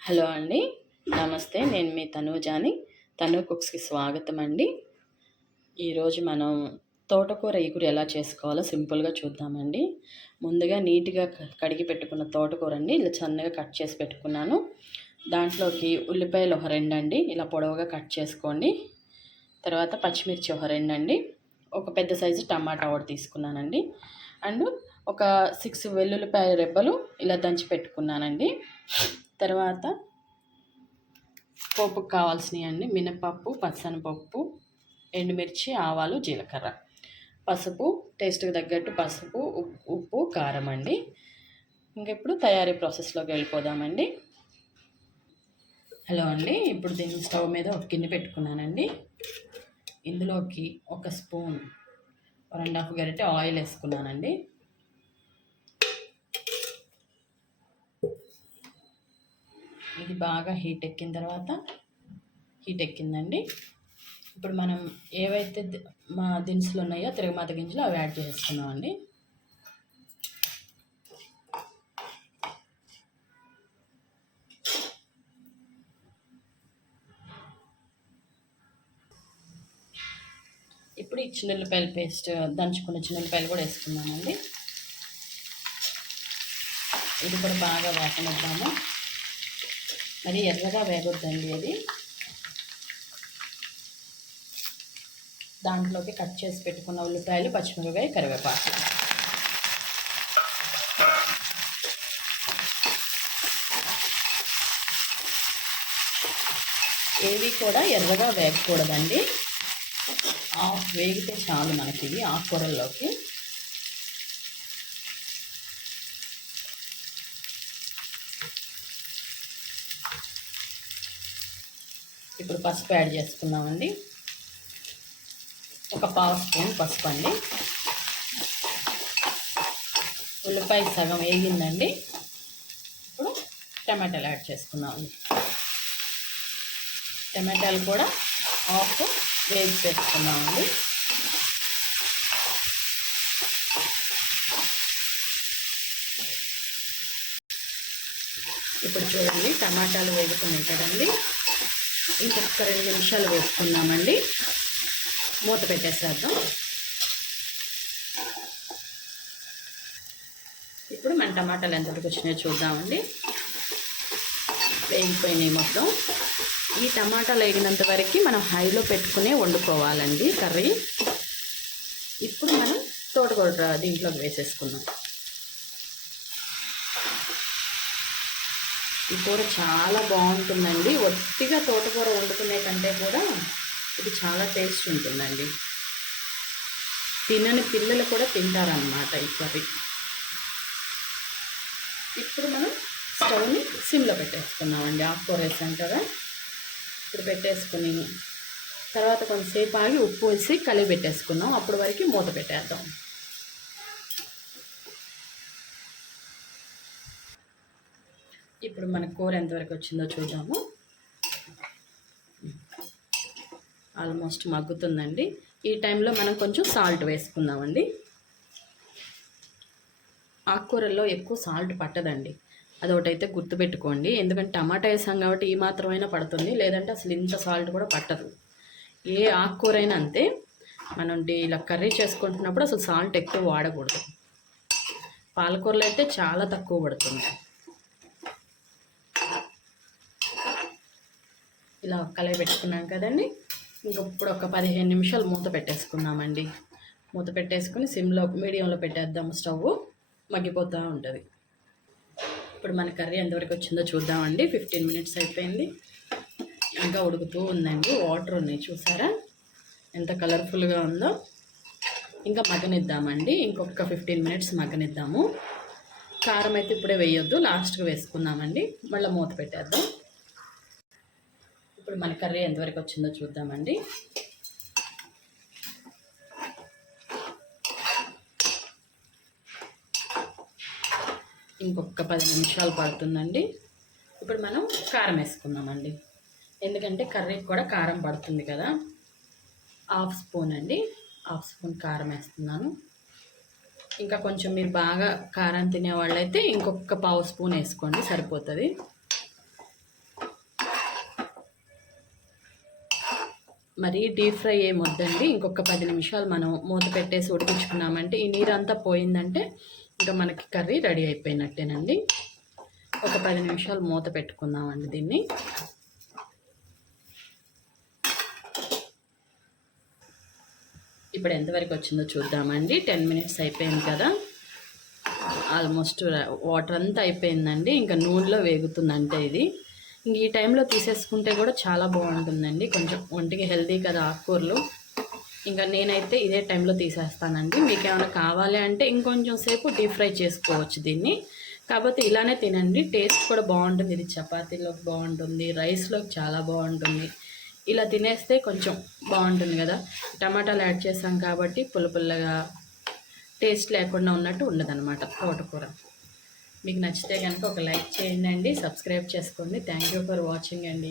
Hello అండి. నమస్తే. నేను మీ తనూజాని. తను కుక్స్‌కి స్వాగతం అండి. ఈరోజు మనం తోటకూర ఇగురు ఎలా చేసుకోవాలో సింపుల్‌గా చూద్దామండి. ముందుగా నీట్‌గా కడిగి పెట్టుకున్న తోటకూర అండి ఇలా సన్నగా కట్ చేసి పెట్టుకున్నాను. దాంట్లోకి ఉల్లిపాయలు ఒక 2 అండి ఇలా పొడవుగా కట్ చేసుకోండి. తర్వాత పచ్చిమిర్చి ఒక 2 అండి. ఒక పెద్ద సైజు టమాటా ఒకటి తీసుకున్నానండి. అండ్ ఒక 6 వెల్లుల్లిపాయ రెబ్బలు ఇలా దంచి పెట్టుకున్నానండి. తర్వాత పోపుకు కావాల్సినవి అండి మినపప్పు, పచ్చనపప్పు, ఎండుమిర్చి, ఆవాలు, జీలకర్ర, పసుపు, టేస్ట్కి తగ్గట్టు పసుపు, ఉప్పు, కారం అండి. ఇంకెప్పుడు తయారీ ప్రాసెస్లోకి వెళ్ళిపోదామండి. హలో అండి. ఇప్పుడు దీన్ని స్టవ్ మీద ఒక గిన్నె పెట్టుకున్నానండి. ఇందులోకి ఒక స్పూన్ 2½ గరిటె ఆయిల్ వేసుకున్నానండి. ఇది బాగా హీట్ ఎక్కిందండి. ఇప్పుడు మనం ఏవైతే మా దినుసులు ఉన్నాయో తిరగమాత గింజలు అవి యాడ్ చేస్తున్నామండి. ఇప్పుడు ఈ చిన్నుల్లిపాయల పేస్ట్ దంచుకున్న చిన్నుల్లిపాయలు కూడా వేస్తున్నామండి. ఇది కూడా బాగా వేగనిద్దాము. మరి ఎర్రగా వేగొద్దండి అది. దాంట్లోకి కట్ చేసి పెట్టుకున్న ఉల్లిపాయలు, పచ్చిమిరపకాయ, కరివేపాకు ఏవి కూడా ఎర్రగా వేగకూడదండి. వేగితే చాలు మనకి ఇవి ఆకుకూరల్లోకి. ఇప్పుడు పసుపు యాడ్ చేసుకున్నామండి. ఒక 1/2 స్పూన్ పసుపు అండి. ఉల్లిపాయ సగం వేగిందండి. ఇప్పుడు టమాటాలు యాడ్ చేసుకున్నామండి. టమాటాలు కూడా హాఫ్ వేసి పెట్టుకున్నామండి. ఇప్పుడు చూడండి టమాటాలు వేగుతున్నాయి కదండి. ఇంకొక 2 నిమిషాలు వేసుకున్నామండి. మూత పెట్టేసేద్దాం. ఇప్పుడు మన టమాటాలు ఎంతవరకు వచ్చినాయో చూద్దామండి. వేగిపోయినాయి మొత్తం. ఈ టమాటాలు వేగినంత వరకు మనం హైలో పెట్టుకునే వండుకోవాలండి కర్రీ. ఇప్పుడు మనం తోటకూర దీంట్లోకి వేసేసుకుందాం. ఈ కూర చాలా బాగుంటుందండి. ఒట్టిగా తోటకూర వండుకునే కంటే కూడా ఇది చాలా టేస్ట్ ఉంటుందండి. తినని పిల్లలు కూడా తింటారన్నమాట ఈ కర్రీ. ఇప్పుడు మనం స్టవ్ని సిమ్లో పెట్టేసుకున్నామండి. ఆకుకూర వేసాం కదా, ఇప్పుడు పెట్టేసుకుని తర్వాత కొంతసేపు ఆగి ఉప్పు వేసి కలిపి పెట్టేసుకున్నాం. అప్పటి వరకు మూత పెట్టేద్దాం. ఇప్పుడు మన కూర ఎంతవరకు వచ్చిందో చూద్దాము. ఆల్మోస్ట్ మగ్గుతుందండి. ఈ టైంలో మనం కొంచెం సాల్ట్ వేసుకుందామండి. ఆకుకూరల్లో ఎక్కువ సాల్ట్ పట్టదండి, అదొకటైతే గుర్తుపెట్టుకోండి. ఎందుకంటే టమాటా వేసాం కాబట్టి ఈ మాత్రమైనా పడుతుంది, లేదంటే అసలు ఇంత సాల్ట్ కూడా పట్టదు. ఏ ఆకుకూరైనా అంతే. మనం ఇలా కర్రీ చేసుకుంటున్నప్పుడు అసలు సాల్ట్ ఎక్కువ వాడకూడదు. పాలకూరలో అయితే చాలా తక్కువ పడుతుంది. ఇలా కలయి పెట్టుకున్నాం కదండి. ఇంకప్పుడు ఒక 15 నిమిషాలు మూత పెట్టేసుకున్నామండి. మూత పెట్టేసుకుని సిమ్లో మీడియంలో పెట్టేద్దాము. స్టవ్ మగ్గిపోతూ ఉంటుంది. ఇప్పుడు మన కర్రీ ఎంతవరకు వచ్చిందో చూద్దామండి. 15 మినిట్స్ అయిపోయింది. ఇంకా ఉడుకుతూ ఉందండి. వాటర్ ఉన్నాయి చూసారా ఎంత కలర్ఫుల్గా ఉందో. ఇంకా మగ్గనిద్దామండి. ఇంకొక 15 మినిట్స్ మగ్గనిద్దాము. కారం అయితే ఇప్పుడే వేయొద్దు, లాస్ట్గా వేసుకుందామండి. మళ్ళీ మూత పెట్టేద్దాం. ఇప్పుడు మన కర్రీ ఎంతవరకు వచ్చిందో చూద్దామండి. ఇంకొక 10 నిమిషాలు పడుతుందండి. ఇప్పుడు మనం కారం వేసుకుందామండి. ఎందుకంటే కర్రీకి కూడా కారం పడుతుంది కదా. 1/2 స్పూన్ అండి. 1/2 స్పూన్ కారం వేస్తున్నాను. ఇంకా కొంచెం మీరు బాగా కారం తినేవాళ్ళైతే ఇంకొక 1/2 స్పూన్ వేసుకోండి, సరిపోతుంది. మరి డీప్ ఫ్రై ఏమొద్దండి. ఇంకొక 10 నిమిషాలు మనం మూత పెట్టేసి ఉడికించుకున్నామంటే ఈ నీరంతా పోయిందంటే ఇంకా మనకి కర్రీ రెడీ అయిపోయినట్టేనండి. ఒక 10 నిమిషాలు మూత పెట్టుకుందామండి దీన్ని. ఇప్పుడు ఎంతవరకు వచ్చిందో చూద్దామండి. 10 మినిట్స్ అయిపోయింది కదా, ఆల్మోస్ట్ వాటర్ అంతా అయిపోయిందండి. ఇంకా నూనెలో వేగుతుందంటే ఇది ఇంక ఈ టైంలో తీసేసుకుంటే కూడా చాలా బాగుంటుందండి. కొంచెం ఒంటికి హెల్తీ కదా ఆకుకూరలు. ఇంకా నేనైతే ఇదే టైంలో తీసేస్తానండి. మీకు ఏమైనా కావాలి అంటే ఇంకొంచెం సేపు డీప్ ఫ్రై చేసుకోవచ్చు దీన్ని. కాకపోతే ఇలానే తినండి, టేస్ట్ కూడా బాగుంటుంది. ఇది చపాతీలోకి బాగుంటుంది, రైస్లోకి చాలా బాగుంటుంది. ఇలా తినేస్తే కొంచెం బాగుంటుంది కదా. టమాటాలు యాడ్ చేసాం కాబట్టి పుల్లగా టేస్ట్ లేకుండా ఉన్నట్టు ఉండదన్నమాట తోటకూర. మీకు నచ్చితే కనుక ఒక లైక్ చేయండి, సబ్స్క్రైబ్ చేసుకోండి. థ్యాంక్ యూ ఫర్ వాచింగ్ అండి.